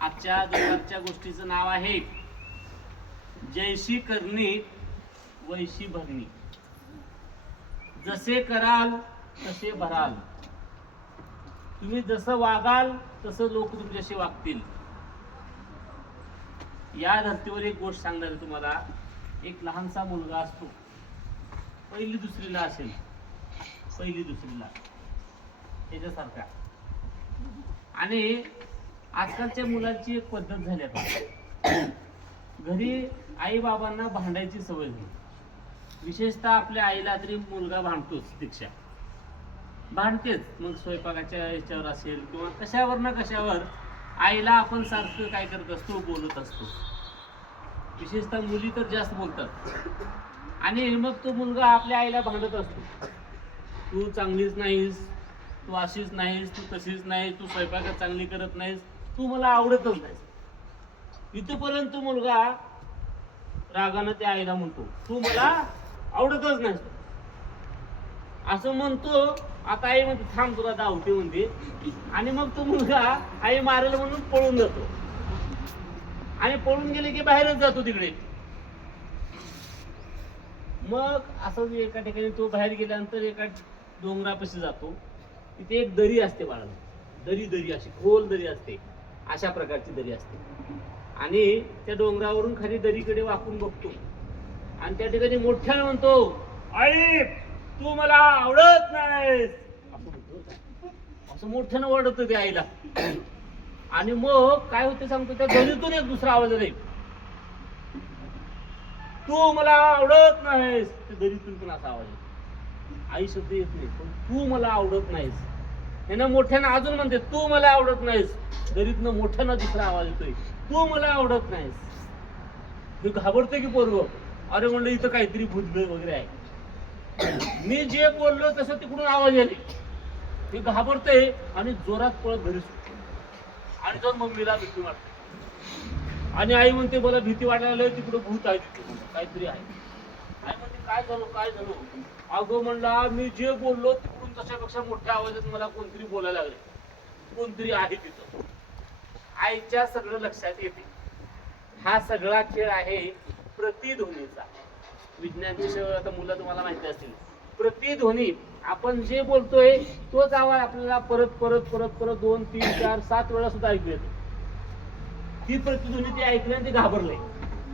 आजच्या दुपारच्या गोष्टीचं नाव आहे जैशी करणी वैशी भरणी. जसे कराल तसे भराल. तुम्ही जसं वागाल तसं लोक तुमच्याशी वागतील. या धर्तीवर एक गोष्ट सांगणार तुम्हाला. एक लहानसा मुलगा असतो. पहिली दुसरीला असेल. पहिली दुसरीला. त्याच्यासारखा. आणि आजकालच्या मुलांची एक पद्धत झाली आता घरी आई बाबांना भांडायची सवय झाली. विशेषतः आपल्या आईला तरी मुलगा भांडतोच दीक्षा भांडतेच. मग स्वयंपाकाच्या याच्यावर असेल किंवा कशावर ना कशावर आईला आपण सारखं काय करत असतो बोलत असतो. विशेषतः मुली तर जास्त बोलतात. आणि मग तो मुलगा आपल्या आईला भांडत असतो. तू चांगलीच नाहीस. तू अशीच नाहीस तू तशीच नाही तू स्वयंपाकात चांगली करत नाहीस तू मला आवडतच नाहीस. इथपर्यंत मुलगा रागानं त्या आईला म्हणतो तू मला आवडतच नाही असं म्हणतो आता आई म्हणते थांब तुला धावते म्हणते. आणि मग तो मुलगा आई मारेल म्हणून पळून जातो. आणि पळून गेले की बाहेरच जातो तिकडे. मग असं एका ठिकाणी तो बाहेर गेल्यानंतर एका डोंगरापाशी जातो. तिथे एक दरी असते बाळाला दरी दरी अशी खोल दरी असते. अशा प्रकारची दरी असते. आणि त्या डोंगरावरून खाली दरीकडे वाकून बघतो. आणि त्या ठिकाणी मोठ्यानं म्हणतो आई तू मला आवडत नाहीस. असं असं मोठ्यानं ओरडत होते आईला. आणि मग काय होते सांगतो त्या दरीतून एक दुसरा आवाज नाही तू मला आवडत नाहीस. त्या दरीतून पण असा आवाज येतो. आई शब्द येत नाही. पण तू मला आवडत नाहीस. यानं मोठ्यानं अजून म्हणते तू मला आवडत नाहीस. दरीतनं मोठ्यानं दुसरा आवाज येतोय. तू मला आवडत नाहीस. मी घाबरते की पोरग? अरे म्हणलं इथं काहीतरी भूतभेद वगैरे आहे. मी जे बोललो तसं तिकडून आवाज आले मी घाबरतोय आणि जोरात पळत घरी सुटतो. आणि जाऊन मम्मीला भीती वाटते. आणि आई म्हणते मला भीती वाटायला तिकडं भूत आहे तिथे काहीतरी आहे. काय झालं काय झालं? अगं म्हणला मी जे बोललो तिकडून तशापेक्षा मोठ्या आवाजात मला कोणतरी बोलायला लागले. कोणतरी आहे तिथं. आईच्या सगळं लक्षात येते. हा सगळा खेळ आहे प्रतिध्वनीचा. विज्ञान विषय आता मुलं तुम्हाला माहिती असतील. प्रतिध्वनी आपण जे बोलतोय तोच आवाज आपल्याला परत परत परत परत दोन तीन चार सात वेळा सुद्धा ऐकू येतो. ती प्रतिध्वनी ते ऐकल्याने ते घाबरले.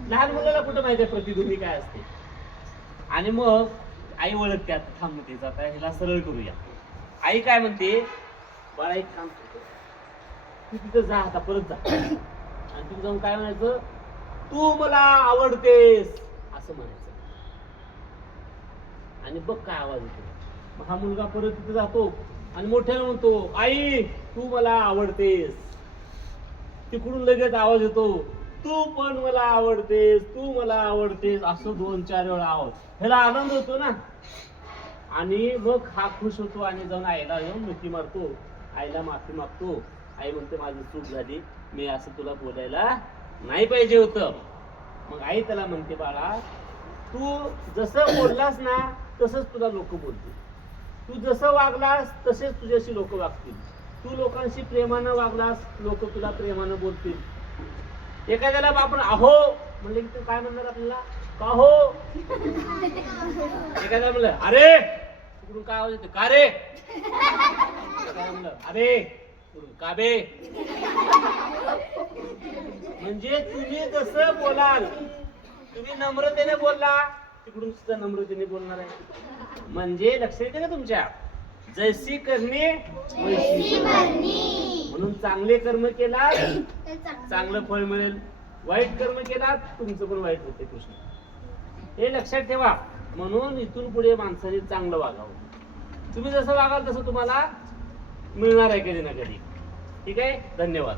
लहान मुलाला कुठं माहिती आहे प्रतिध्वनी काय असते? आणि मग आई ओळखते आता थांबते म्हणते आता ह्याला सरळ करूया. आई काय म्हणते? बाळा एक काम कर. तू तिथं जा आता परत जा. आणि तिथं जाऊन काय म्हणायचं? तू मला आवडतेस असं म्हणायचं. आणि बघ काय आवाज येतो मग हा मुलगा परत तिथे जातो आणि मोठ्यानं म्हणतो आई तू मला आवडतेस. तिकडून लगेच आवाज येतो. तू पण मला आवडतेस तू मला आवडतेस असं दोन चार वेळा आहोत. ह्याला आनंद होतो ना? आणि मग हा खुश होतो आणि जाऊन आईला येऊन मिठी मारतो. आईला माफी मागतो. आई म्हणते माझी चूक झाली. मी असं तुला बोलायला नाही पाहिजे होतं. मग आई त्याला म्हणते बाळा तू जसं बोललास ना तसंच तुला लोक बोलतील. तू जसं वागलास तसेच तुझ्याशी लोक वागतील. तू लोकांशी प्रेमानं वागलास लोक तुला प्रेमानं बोलतील. एखाद्याला आपण अहो म्हणले की तू काय म्हणणार आपल्याला? का हो? एखाद्याला म्हणलं अरे तिकडून काय आवाज येतो का रे? म्हणलं अरे काबे का बे? म्हणजे तुम्ही जसं बोलाल तुम्ही नम्रतेने बोलला तिकडून सुद्धा नम्रतेने बोलणार आहे. म्हणजे लक्ष येते ना तुमच्या? जैसी करणे वैसी भरणी. म्हणून चांगले कर्म केला चांगलं फळ मिळेल. वाईट कर्म केला तुमचं पण वाईट होते कृष्ण. हे लक्षात ठेवा. म्हणून इथून पुढे माणसाने चांगलं वागावं. तुम्ही जसं वागाल तसं तुम्हाला मिळणार आहे कधी ना कधी. ठीक आहे? धन्यवाद.